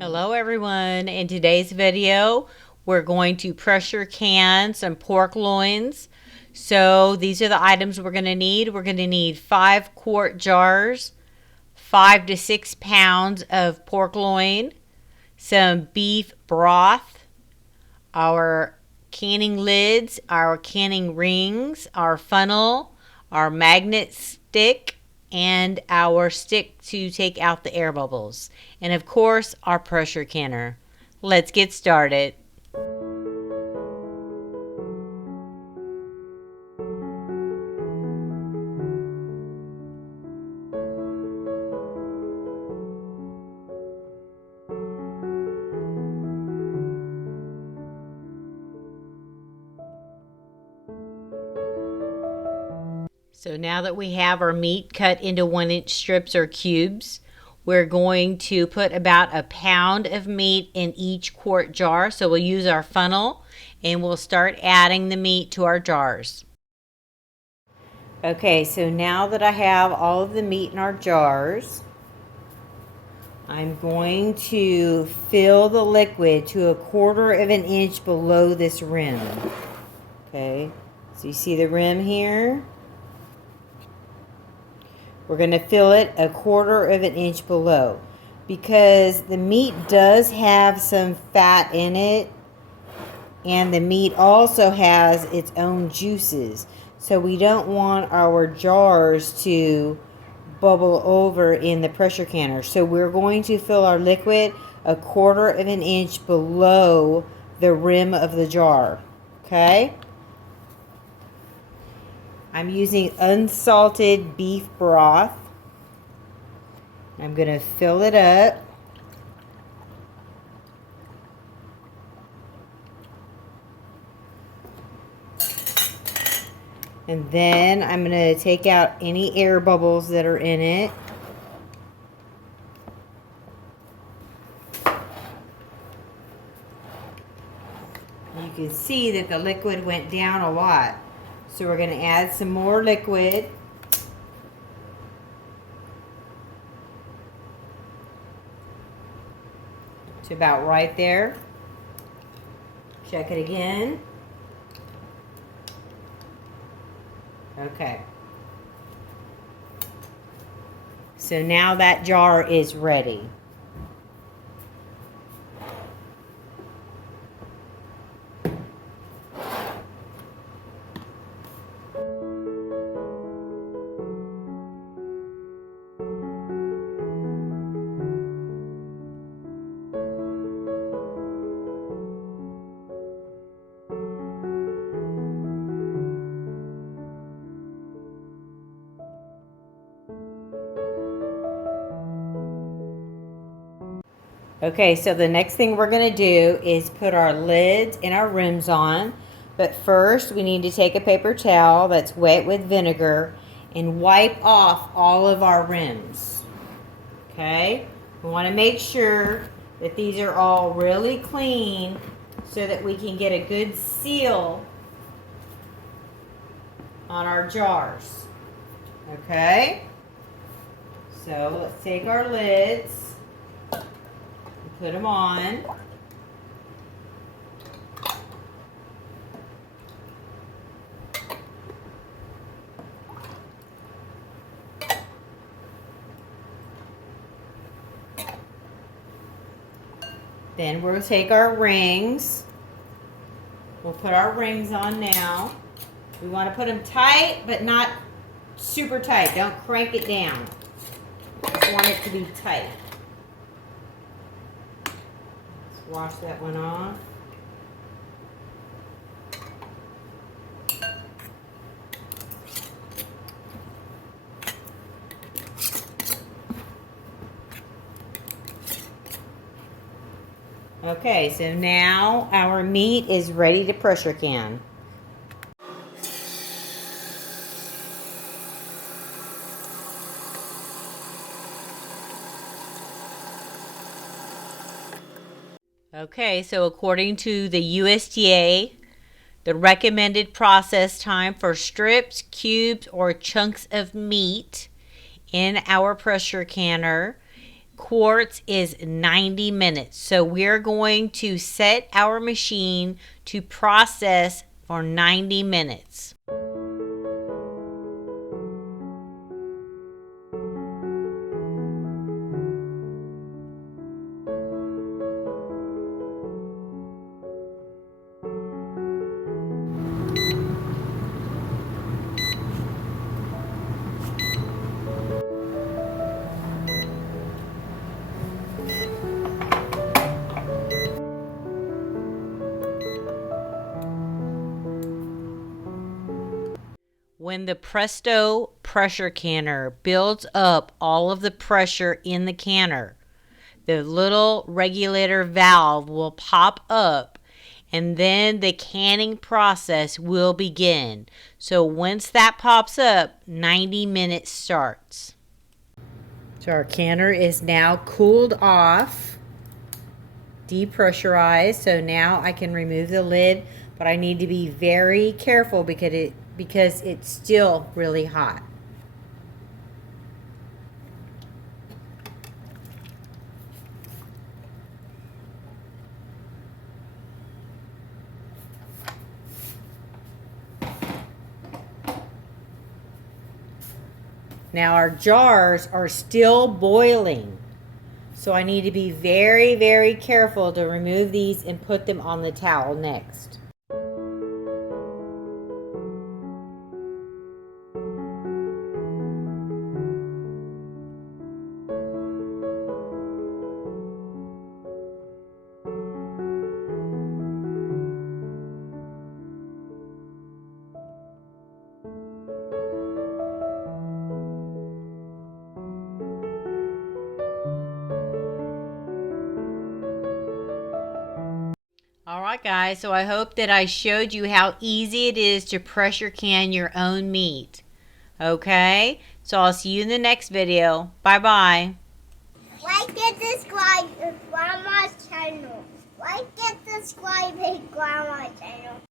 Hello everyone. In today's video, we're going to pressure can some pork loins. So these are the items we're going to need. We're going to need 5-quart jars, 5 to 6 pounds of pork loin, some beef broth, our canning lids, our canning rings, our funnel, our magnet stick, and our stick to take out the air bubbles, and of course our pressure canner. Let's get started. So now that we have our meat cut into 1-inch strips or cubes, we're going to put about a pound of meat in each quart jar. So we'll use our funnel and we'll start adding the meat to our jars. Okay, so now that I have all of the meat in our jars, I'm going to fill the liquid to 1/4 of an inch below this rim. Okay, so you see the rim here? We're going to fill it 1/4 of an inch below because the meat does have some fat in it, and the meat also has its own juices. So we don't want our jars to bubble over in the pressure canner. So we're going to fill our liquid 1/4 of an inch below the rim of the jar. Okay? I'm using unsalted beef broth. I'm going to fill it up. And then I'm going to take out any air bubbles that are in it. You can see that the liquid went down a lot. So we're going to add some more liquid. To about right there. Check it again. Okay. So now that jar is ready. Okay, so the next thing we're going to do is put our lids and our rims on. But first, we need to take a paper towel that's wet with vinegar and wipe off all of our rims. Okay? We want to make sure that these are all really clean so that we can get a good seal on our jars. Okay? So let's take our lids. Put them on. Then we'll take our rings. We'll put our rings on now. We want to put them tight, but not super tight. Don't crank it down. Just want it to be tight. Wash that one off. Okay, so now our meat is ready to pressure can. Okay, so according to the USDA, the recommended process time for strips, cubes, or chunks of meat in our pressure canner quarts is 90 minutes. So we're going to set our machine to process for 90 minutes. When the Presto pressure canner builds up all of the pressure in the canner, the little regulator valve will pop up and then the canning process will begin. So once that pops up, 90 minutes starts. So our canner is now cooled off, depressurized. So now I can remove the lid, but I need to be very careful because it's still really hot. Now our jars are still boiling. So I need to be very, very careful to remove these and put them on the towel next. Alright guys, so I hope that I showed you how easy it is to pressure can your own meat. Okay, so I'll see you in the next video. Bye bye. Like and subscribe to Grandma's channel. Like and subscribe to Grandma's channel.